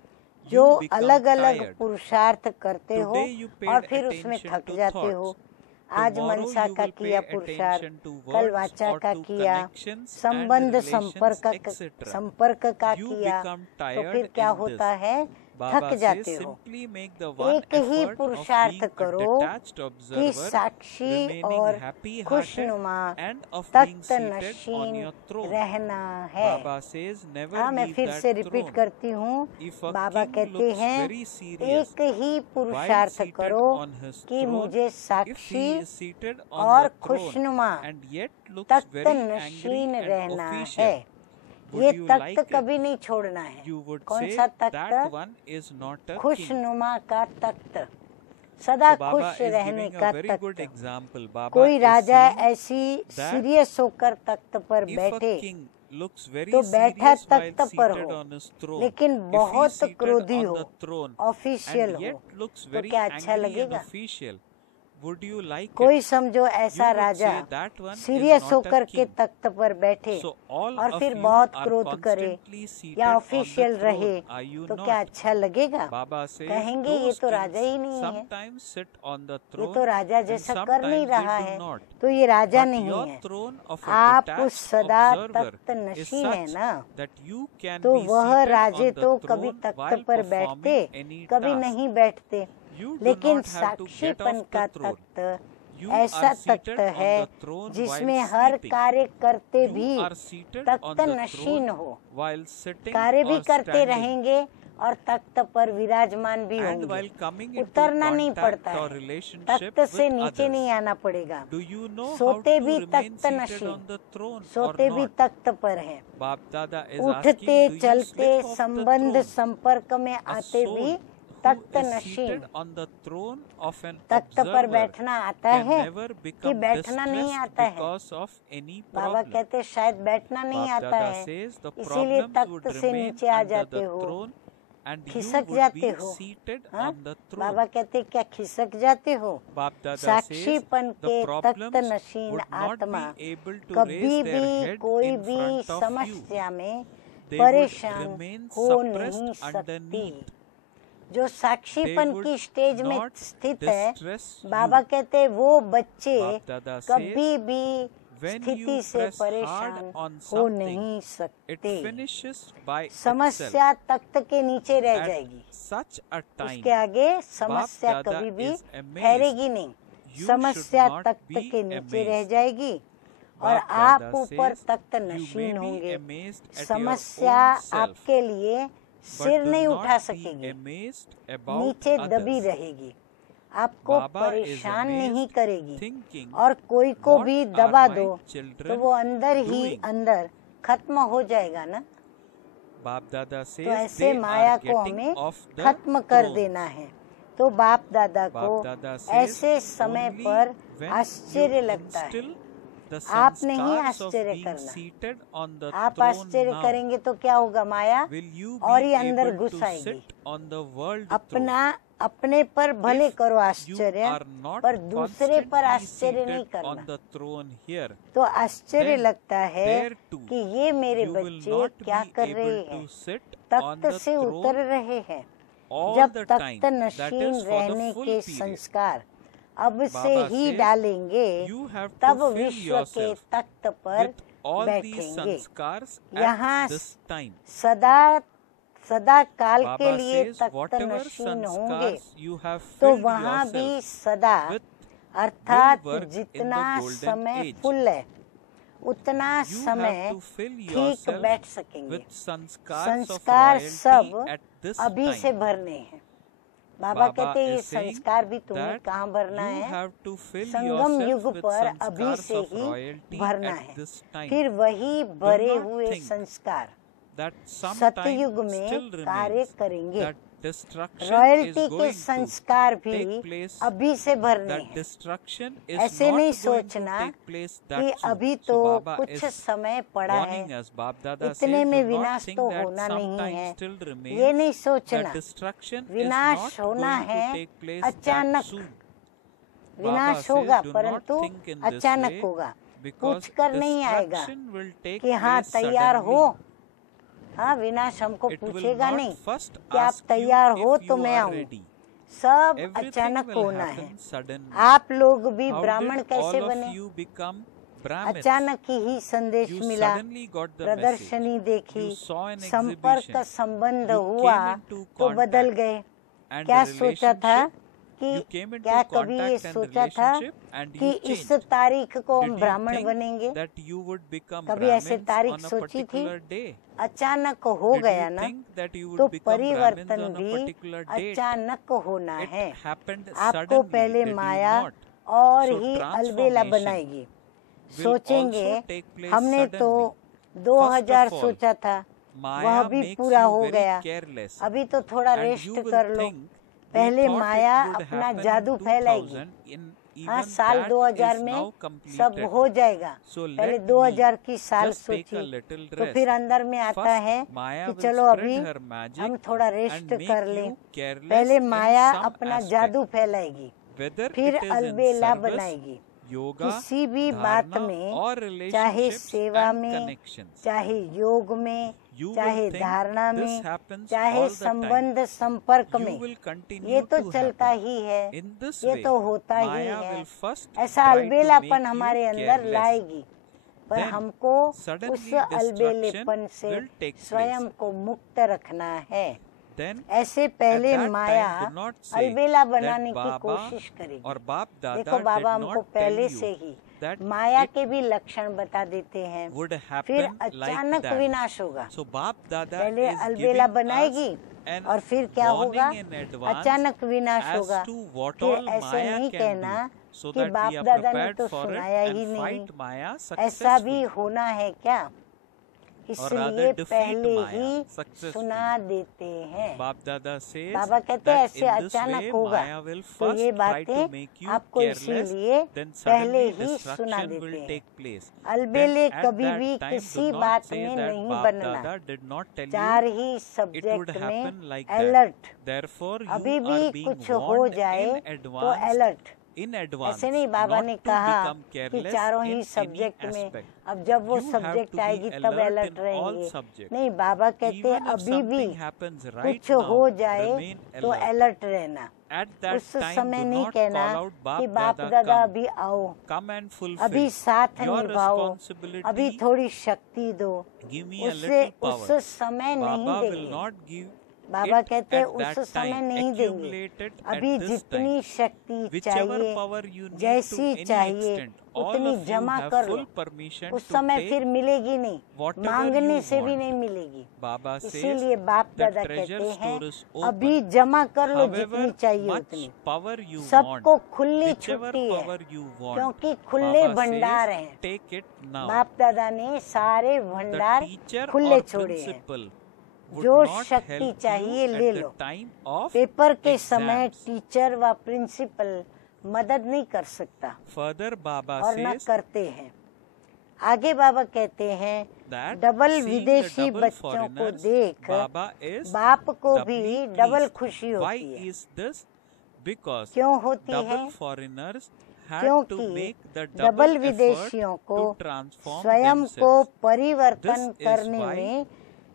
जो you become अलग अलग tired. पुरुषार्थ करते हो Today you paid और फिर उसमें attention थक to जाते हो। thoughts. आज Tomorrow मनसा you का will किया pay पुरुषार्थ, attention to कल words वाचा or का to किया, connections and संबंध relations, etc. संपर्क का You किया, become तो tired फिर क्या in होता this. है? Baba थक says जाते हो। simply make the one एक ही effort of पुरुषार्थ being a करो detached कि observer, साक्षी remaining और happy-hearted खुशनुमा and of being Takht seated on Nashin your throne. रहना है। Baba says never हाँ, मैं leave फिर that से रिपीट throne. करती हूँ। If a बाबा king कहते looks हैं very serious एक ही while पुरुषार्थ seated करो on his कि throne, मुझे if he Sakshi is seated on और the throne खुशनुमा and yet looks Takht very angry Nashin and रहना official, है। would ये you तख्त like it? कभी नहीं छोड़ना है। You would कौन say सा that Takht? one is not a king. खुशनुमा का तख्त, सदा So Baba खुश is रहने giving का a very good Takht. example. Baba कोई is राजा saying ऐसी that सीरियस होकर तख्त पर if a बैठे king looks very तो बैठा serious while तख्त पर seated हो, on his throne, लेकिन if he बहुत is seated क्रोधी on हो, the throne ऑफिशियल and हो, yet looks तो very क्या अच्छा angry and लगेगा? official, would you like कोई it? समझो You ऐसा would Raja say that one is serious not a होकर के king. तख्त पर बैठे So all और of फिर you बहुत are क्रोध करे constantly seated या on the ऑफिशियल रहे, throne, are you तो क्या not? अच्छा लगेगा? Baba says कहेंगे ये those तो राजा ही kings नहीं है, sometimes sit on the ये throne तो राजा and जैसा कर नहीं sometimes रहा they do है, not. तो ये राजा But नहीं your है। throne of a आप detached सदा observer तख्त is नशीन है such ना, that you can तो be वह seated राजे on the तो कभी throne तख्त while पर बैठते, performing any कभी task. नहीं बैठते, You do लेकिन not have to get साक्षीपन off का the throne. तख्त You ऐसा are seated तख्त on है the throne जिसमें while हर sleeping. कार्य करते You भी are seated Takht on the Nashin throne हो, while sitting कार्य भी or करते standing. रहेंगे और तख्त पर विराजमान भी And होंगे। while coming into उतरना नहीं contact पड़ता or है, relationship तख्त से with नीचे others. नहीं आना पड़ेगा। Do you know how सोते to भी remain Takht seated Nashin, on the throne or सोते भी not? तख्त पर हैं, Bap Dada is उठते asking, do you चलते slip off the संबंध throne? संपर्क में A आते soul भी who Takht is Nashin. seated on the throne of an तख्त पर observer बैठना आता can है never कि become बैठना नहीं distressed आता है? because of any Baba problem. कहते शायद बैठना नहीं Bap आता Dada है, says the इसीलिए problems would तख्त से remain नीचे आ under जाते the हो, throne and you खिसक would जाते be हो। seated हाँ? on the throne. बाबा कहते क्या खिसक जाते हो? Bap Dada says साक्षीपन the के तख्त problems नशीन would not आत्मा be able to कभी raise their भी head कोई in भी front of you. समस्या में They would परेशान remain हो suppressed नहीं सकती। underneath. जो They साक्षीपन would की स्टेज में not स्थित है, distress बाबा you. कहते वो बच्चे Bap Dada कभी says भी when स्थिति you से press hard परेशान on हो something, नहीं it सकते। finishes by itself. समस्या तख्त के नीचे रह At जाएगी, such a time, उसके आगे समस्या Bap Dada कभी भी is amazed. ठहरेगी नहीं, You समस्या should not तख्त be के नीचे रह amazed. जाएगी और Bap आप Dada ऊपर says, Takht you may Nashin be होंगे। amazed at your समस्या own self, आपके लिए but सिर do नहीं not उठा be सकेगी, amazed about नीचे दबी others. रहेगी, आपको Baba is परेशान नहीं amazed करेगी। thinking, और कोई को what भी are दबा my दो तो children वो अंदर ही doing? अंदर खत्म हो जाएगा ना। Bap Dada तो says ऐसे they माया are को getting हमें off the खत्म कर throne. देना है। तो बाप दादा को Bap Dada says ऐसे समय only पर when आश्चर्य you लगता है। instill the आप नहीं sanskars of आश्चर्य being करना, seated on the आप throne आश्चर्य now, करेंगे तो क्या होगा? माया will you और be ही अंदर able घुस to आएगी। sit on the world अपना throne? अपने पर भले If करो you आश्चर्य, are not पर दूसरे पर constantly आश्चर्य नहीं seated on करना। the throne here, तो आश्चर्य then लगता है there too कि ये मेरे you will बच्चे not क्या be कर able रहे to हैं, sit on तख्त the से उतर throne रहे हैं। all जब the Takht time. That Nashin is for रहने the full के period. संस्कार अब से Baba ही says, डालेंगे, you have to तब fill विश्व के yourself तख्त पर with all these बैठेंगे। sanskars यहाँ at this time. सदा काल के Baba लिए says तख्त whatever नशीन होंगे, sanskars you have तो filled वहाँ भी yourself सदा with अर्थात will work in the जितना golden समय age. फुल है उतना You समय have to fill ठीक yourself बैठ सकेंगे। with sanskars of संस्कार royalty सब at this अभी से time. भरने हैं। बाबा Baba कहते ये is saying संस्कार भी तुम्हें that कहाँ भरना you है? have to fill Sangam yourself युग with पर अभी sanskars से of ही royalty भरना at है। this time. फिर वही भरे not हुए think संस्कार that sometime सतयुग में still कार्य remains. करेंगे। That destruction रॉयल्टी is के going to संस्कार भी take place. अभी से भरने That हैं। destruction is ऐसे not नहीं going to सोचना take place कि that soon. अभी So तो Baba कुछ is समय पड़ा है, warning us. Bab Dada इतने says, में do not विनाश think तो that होना नहीं sometime है। still ये remains. नहीं सोचना That destruction is विनाश not होना going to है take place that अचानक। soon. विनाश Baba होगा says, do not परंतु think in this अचानक way, होगा, because पूछ कर नहीं आएगा destruction will take कि हाँ place तैयार suddenly. हो। हाँ, विनाश हमको It will पूछेगा not नहीं first कि आप ask तैयार you हो if तो you मैं are आऊँ। ready. सब Everything अचानक will होना है। happen suddenly. आप लोग भी How ब्राह्मण did कैसे all of बने? you become Brahmins? अचानक ही संदेश You मिला, suddenly got the प्रदर्शनी message. देखी, You saw an संपर्क exhibition. का संबंध You हुआ came into तो बदल contact. गए। And क्या the सोचा था relationship, कि you came into क्या कभी ये contact and सोचा था relationship and कि you इस changed. तारीख को हम Did you ब्राह्मण think बनेंगे? that you would become कभी ऐसे Brahmins तारीख on a सोची थी? particular day? अचानक हो Did गया you ना, think that you तो would become Brahmins परिवर्तन on a भी particular date? अचानक होना है। It happened आपको suddenly, पहले did you माया not? और So ही अलबेला transformation बनाएगी। will सोचेंगे also take place हमने तो suddenly. 2000 First of all, सोचा था, वह Maya भी makes पूरा you हो very गया, careless. अभी तो थोड़ा And रेस्ट you will कर लो। think we पहले thought माया it would अपना happen जादू in फैलाएगी। 2000, in हाँ, even साल that 2000 is में now सब completed. हो जाएगा। So पहले let 2000 me की साल just take a Sochi, little तो rest. फिर अंदर में आता First, है Maya कि will चलो spread अभी her magic हम थोड़ा and रेस्ट make कर लें। you careless पहले in माया some अपना aspect. जादू फैलाएगी, Whether फिर it is in Albela service, बनाएगी। yoga, किसी भी बात dharana में, or चाहे relationships सेवा and में, connections. चाहे योग में, You चाहे will think धारणा this में, happens चाहे all the time. संबंध संपर्क You में, will continue ये तो to चलता happen. ही है, In this ये way, तो होता ही Maya है। will first ऐसा try to अलबेलापन make हमारे you अंदर careless. लाएगी, पर Then हमको suddenly उस destruction अलबेलेपन से will take place. स्वयं को मुक्त रखना है। Then ऐसे पहले at that Maya time, do not say Albela that बनाने की Baba कोशिश or करेगी। Bab Dada देखो did बाबा हमको not tell पहले you से ही that माया it के भी लक्षण बता देते हैं, would फिर happen like अचानक that. विनाश होगा। So Bab Dada पहले is अलबेला giving बनाएगी us an और फिर क्या होगा, warning in advance अचानक विनाश as होगा। to what फिर all ऐसे Maya नहीं can कहना do, so कि that बाप we are दादा ने prepared तो for it सुनाया ही and नहीं। fight Maya ऐसा भी successfully. होना है क्या? Or इसलिए rather defeat पहले Maya ही successfully. सुना देते हैं। Bab Dada says बाबा कहते हैं that ऐसे in this अचानक way होगा, Maya will तो first ये try to बातें make you आपको careless, इसीलिए then पहले suddenly ही सुना destruction देते will हैं। take place. अलबेले Then at कभी that भी time किसी do not बात say में that नहीं Bab बनना। Dada did not tell चार you he it would subject happen में like that. अलर्ट, Therefore अभी you भी are being कुछ हो warned जाए in तो advance, अलर्ट। in advance, ऐसे नहीं, बाबा not ने to कहा become कि careless चारों in ही any सब्जेक्ट में, aspect. अब जब वो You have subject to be आएगी तब alert अलर्ट in all रहेंगे। subjects. नहीं, बाबा कहते Even if अभी भी something happens right कुछ now, हो जाए remain तो alert. अलर्ट रहना। At that उस time, समय do नहीं not कहना call out कि Bab बाप Dada, दादा come, अभी आओ, come and fulfill अभी साथ your निभाओ, responsibility. अभी थोड़ी शक्ति दो। Give me a उससे little power. उस समय नहीं Baba will देंगे। not give बाबा it कहते हैं at that उस समय time. नहीं देंगे, Accumulate it अभी at this जितनी time. शक्ति Whichever चाहिए, power you need to जैसी any चाहिए extent, all उतनी of you जमा have कर full लो। permission उस to समय take फिर मिलेगी नहीं, whatever मांगने you से भी want. नहीं मिलेगी। Baba says इसीलिए बाप the दादा treasure कहते store हैं is open. अभी जमा कर लो जितनी However चाहिए much उतनी। power you सबको want, खुली whichever छुट्टी है, power you want, क्योंकि खुले Baba भंडार says, हैं। take it now. बाप दादा ने सारे The भंडार teacher खुले or छोड़े हैं। principal would जो not शक्ति help चाहिए you ले at the low. time of paper के समय exams. टीचर व प्रिंसिपल मदद नहीं कर सकता Further, Baba और न says करते हैं। आगे बाबा कहते हैं that डबल seeing the विदेशी double बच्चों को foreigners, देख Baba is बाप को doubly भी pleased. डबल खुशी Why होती है। is this? Because क्यों होती है? double foreigners had to क्योंकि make the double double effort विदेशियों को to transform स्वयं को themselves. परिवर्तन This is करने why में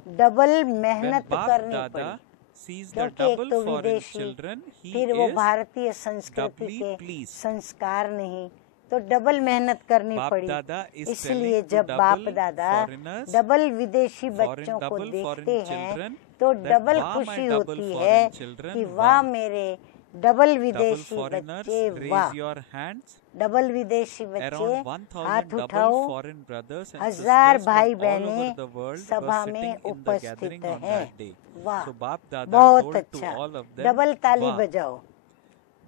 डबल When मेहनत Bab करनी Dada पड़ी, sees the क्योंकि एक double तो foreign विदेशी, children, he फिर वो is भारतीय संस्कृति doubly के pleased. संस्कार नहीं, तो डबल मेहनत करनी Bab पड़ी। Dada is इसलिए telling to जब बाप double दादा foreigners, डबल विदेशी foreign बच्चों को double foreign देखते हैं children, तो that डबल वाह खुशी my double होती foreign है children, कि वाह। वाह मेरे डबल double विदेशी foreigners, बच्चे वाह। raise your hands. डबल विदेशी Around बच्चे 1000 हाथ double उठाओ। foreign brothers and हजार sisters भाई from all over बहनें the world सभा were में sitting in the उपस्थित gathering on हैं। that day. वाह, So Bab Dada बहुत told to अच्छा। all of them, डबल ताली वाह। बजाओ।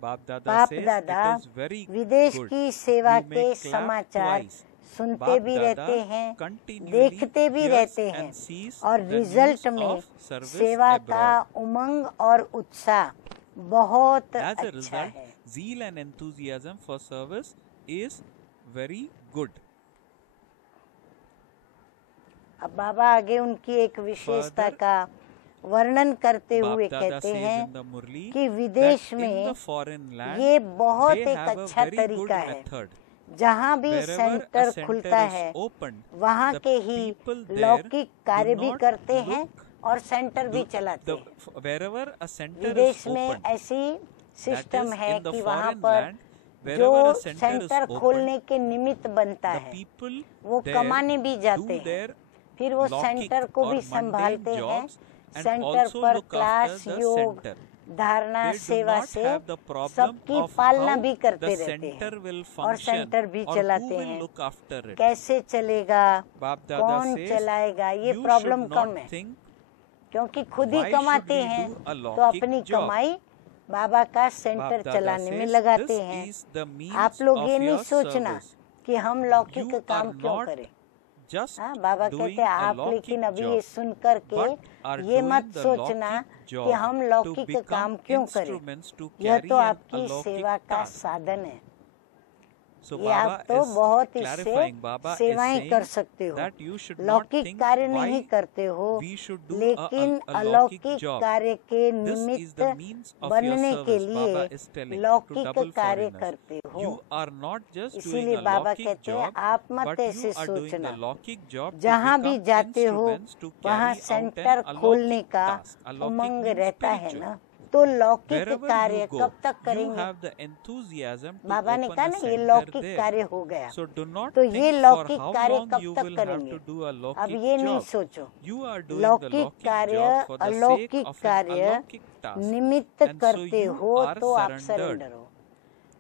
Bab Dada बाप says दादा it is very विदेश good. की सेवा We may के clap समाचार twice. सुनते Bap भी Dada रहते हैं, continually देखते भी hears रहते and हैं sees और the रिजल्ट news में of service सेवा का abroad. उमंग और उत्साह बहुत As a अच्छा result, है। zeal and enthusiasm for service is very good. अब बाबा आगे उनकी एक विशेषता Further, का वर्णन करते Bap हुए Dada कहते says हैं in the Murli कि विदेश that in में the foreign land ये बहुत they एक have a अच्छा very good तरीका है, method. जहाँ भी Wherever a सेंटर center खुलता is है opened, वहाँ the के ही people there लौकिक do कार्य भी not करते हैं look और सेंटर भी do चलाते the हैं। wherever a center is विदेश में opened, ऐसी that सिस्टम is है in the कि वहाँ foreign पर land, जो wherever a center is centre opened, खोलने के निमित्त बनता the है people वो there कमाने भी जाते do हैं, their फिर वो locking सेंटर को or भी mundane संभालते हैं। jobs and सेंटर also पर look after क्लास, the योग, center. धारणा, They do सेवा not से have the problem सबकी of पालना how भी करते the रहते center हैं will और function सेंटर भी or who चलाते will हैं। look after it. कैसे चलेगा, Bap Dada कौन says, चलाएगा, ये you problem should come not है, think क्योंकि खुद ही why should कमाते we हैं do a तो locking अपनी job. कमाई बाबा का Bap सेंटर Dada चलाने में says, लगाते this हैं। is the means आप लोग of ये नहीं your सोचना service. कि हम लौकिक You काम are क्यों not करें। just हाँ, बाबा doing कहते हैं a आप locking लेकिन अभी job, ये सुन करके but are ये doing मत the सोचना locking कि job हम to लौकिक become काम क्यों करें, instruments to यह carry तो an आपकी alokik सेवा का task. साधन है। So ये आप Baba तो is बहुत clarifying, इससे Baba is सेवाएं कर saying सकते हो, that you should not लौकिक think कार्य नहीं why करते हो, we should do लेकिन a locking अलौकिक job. कार्य के This is निमित्त the means of your बनने के service, लिए Baba is telling to लौकिक double कार्य foreigners. करते हो। You are not just doing इसीलिए a बाबा locking कहते हैं job, आप मत but ऐसे you are doing सोचना, the locking job to जहाँ भी become जाते हो instruments to वहाँ carry out सेंटर an खोलने alokik का task. Alokik उमंग means रहता है spiritual. ना, तो लौकिक Wherever कार्य you go, कब तक you करेंगे। have the enthusiasm to बाबा ने open कहा a ना ये center लौकिक there. कार्य हो गया, So do not तो ये think for लौकिक how कार्य long कब you तक will have करेंगे। to do a अब locking ये नहीं job. सोचो, You are doing the लौकिक locking कार्य job for the sake अलौकिक of an कार्य alokik task. निमित्त And so करते you हो are तो आप surrendered. सरेंडर हो।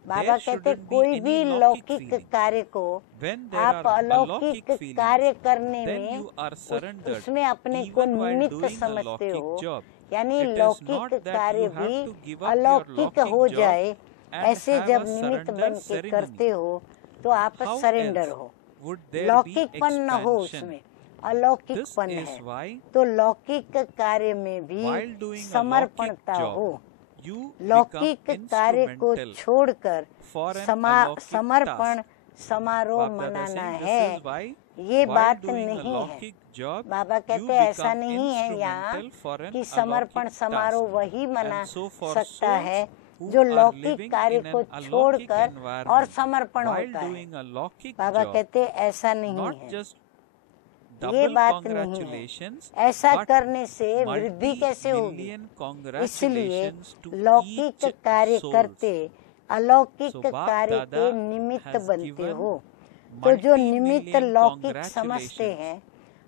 बाबा There कहते shouldn't be कोई any भी lockic लौकिक feeling. कार्य को When there आप are अलौकिक alokik feelings, कार्य करने then में you are surrendered उसमें अपने को even while निमित्त doing a समझते हो, lockiक job. यानी It is लौकिक not that कार्य you have भी to give up your अलौकिक locking हो job जाए, and ऐसे have जब a निमित्त surrender बन के ceremony. करते हो तो आप How सरेंडर else हो, would there be लौकिकपन न हो expansion? उसमें, This अलौकिकपन is है। why तो लौकिक कार्य में भी while doing a समर्पणता lockic हो, job, you लौकिक become कार्य को instrumental छोड़कर for an alokik समर्पण task. समारोह Bap Dada मनाना saying this है, is why ये while बात doing a नहीं है। lockic job, बाबा you कहते हैं ऐसा become नहीं है यहाँ instrumental for an कि समर्पण alokik समारोह task. वही मना And so for सकता souls है who जो are लौकिक living कार्य in को an alokik छोड़कर और environment समर्पण while होता है। doing a lockic Baba job, कहते हैं ऐसा नहीं not है, just ये double बात नहीं है। congratulations, ऐसा but करने से वृद्धि कैसे होगी, multi-million इसलिए congratulations to लौकिक each कार्य souls. करते अलौकिक So Bap कार्य Dada के निमित्त has बनते given हो, तो जो multi-million निमित्त लौकिक समझते congratulations हैं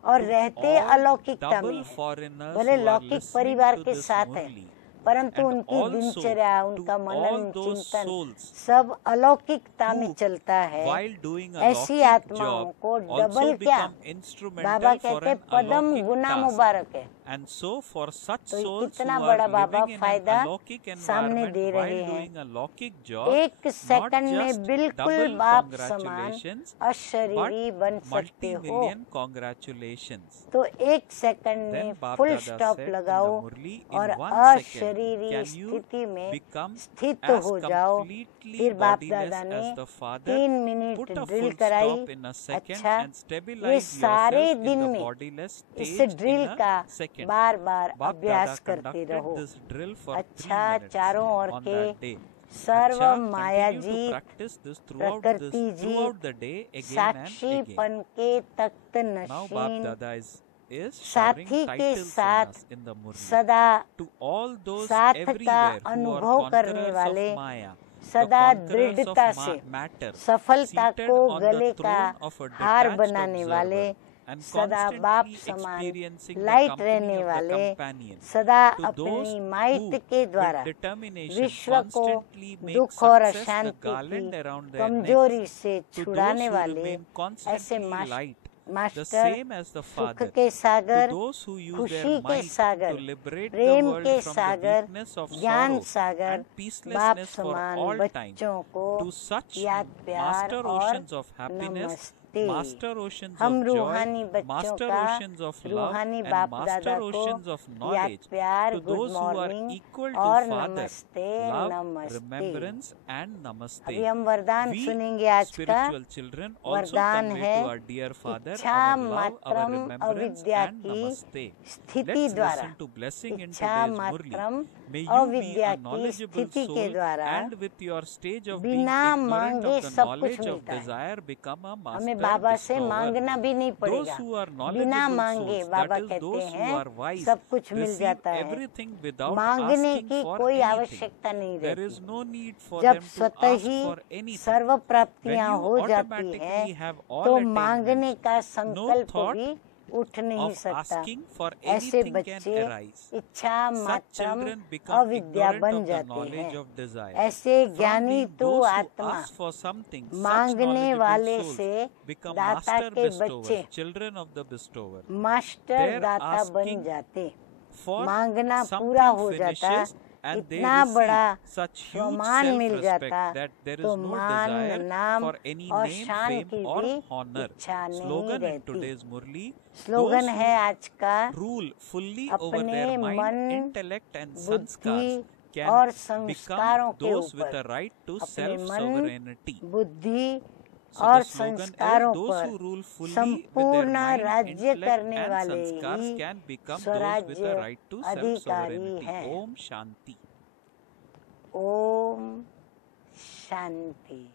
और to रहते all अलौकिकता में double हैं, foreigners भले who are लौकिक listening परिवार to के this साथ है, Murli, परंतु and उनकी also दिनचर्या, to उनका all मनन those चिंतन souls सब अलौकिकता में who, चलता है। while doing a ऐसी lockic आत्माओं job, को also डबल क्या, become बाबा instrumental for कहते an पदम alokik गुना task. मुबारक है। And so for such तो souls कितना who बड़ा are Baba living in an फायदा alokik सामने environment दे while रहे हैं। doing a lockic job, एक not सेकंड में just बिल्कुल double बाप समान congratulations, अशरीरी but बन सकते हो। multi-million congratulations. तो एक सेकंड Then में Bap full Dada stop said in लगाओ the Murli, और in 1 second, अशरीरी can you स्थिति में become स्थित as हो जाओ। completely फिर बाप bodiless दादा ने as the Father? 3 minute Put a drill full कराई। stop in a second अच्छा, and ये stabilize सारे yourself दिन in the में bodiless इस stage ड्रिल in का a second. Bar bar Bap अभ्यास Dada करते conducted रहो। this drill for 3 अच्छा, minutes चारों ओर on के that day. सर्व अच्छा, माया continue to Jeet, practice this throughout प्रकृति throughout the day again and again. साक्षीपन के तख्त Now Bap Nashin, Dada is showering साथी के titles on साथ us in the Murli. सदा To all those साथ का everywhere who are अनुभव करने conquerors वाले, of Maya, सदा the conquerors दृढ़ता of से matter, सफलता seated को on गले the का throne of a हार detached बनाने वाले, observer, and सदा बाप constantly समान experiencing the लाइट company रहने of the वाले, companion. सदा To those अपनी माइट who, के with द्वारा determination, विश्व को constantly make दुख और success the अशांति garland की around their necks. कमजोरी से To छुड़ाने those who वाले remain ऐसे constantly light, the master, same as the सुख Father. के To Sagar, those who use खुशी their के might Sagar, to liberate the Prem world के from the Sagar, weakness of ज्ञान sorrow सागर, and बाप peacelessness for समान all time, बच्चों को to such याद प्यार master और oceans of happiness, नमस्ते। master oceans हम of joy, रूहानी बच्चों master का oceans of love, रूहानी and बाप master दादा को oceans of याद knowledge प्यार, to good those who are morning equal to और Father, नमस्ते love, नमस्ते। remembrance, and namaste. अभी हम वरदान We, सुनेंगे आज का। spiritual children, also वरदान convey है to our dear Father इच्छा our love, our Mataram remembrance, अविद्या and की namaste. स्थिति Let's द्वारा, listen to blessing in इच्छा today's Murli. Mataram May you be अविद्या a की knowledgeable स्थिति के soul, द्वारा and with your stage of being बिना ignorant मांगे of the सब कुछ knowledge of मिलता है। desire, become a master हमें बाबा से bestower. मांगना भी नहीं Those पड़ेगा, who are बिना knowledgeable मांगे souls, बाबा that is कहते those who हैं are wise, सब कुछ मिल receive जाता है। everything without मांगने asking की for कोई anything. आवश्यकता नहीं There is रहती। no need for जब them to स्वतः ask he for anything. Serve When प्राप्तियां you हो जाती automatically हैं have all तो मांगने attainments, का no संकल्प thought भी उठ नहीं of सकता। asking for ऐसे anything can बच्चे arise. इच्छा Such मात्रम children become अविद्या ignorant बन of the जाते knowledge हैं। of desire. ऐसे From ज्ञानी being तो those who आत्मा ask for something, such मांगने वाले knowledgeable से souls become दाता master के bestowers, बच्चे children of the bestower. Master Their दाता बन asking जाते। For मांगना something पूरा हो जाता, finishes and they इतना बड़ा receive such huge सम्मान मिल self-respect जाता that there तो is no मान, desire नाम for any और name, शान fame की or भी honor. इच्छा नहीं Slogan in रहती। today's Murli: स्लोगन those है आज का, who rule fully over अपने their mind, मन, intellect and बुद्धि sanskars और can संस्कारों become के those with ऊपर, a right to अपने मन, self-sovereignty. बुद्धि So और the slogan is संस्कारों those पर who rule fully with their संपूर्ण mind, राज्य intellect करने and वाले sanskars he can become those with a स्वराज्य right to अधिकारी self-sovereignty. हैं। Om Shanti. ओम शांति।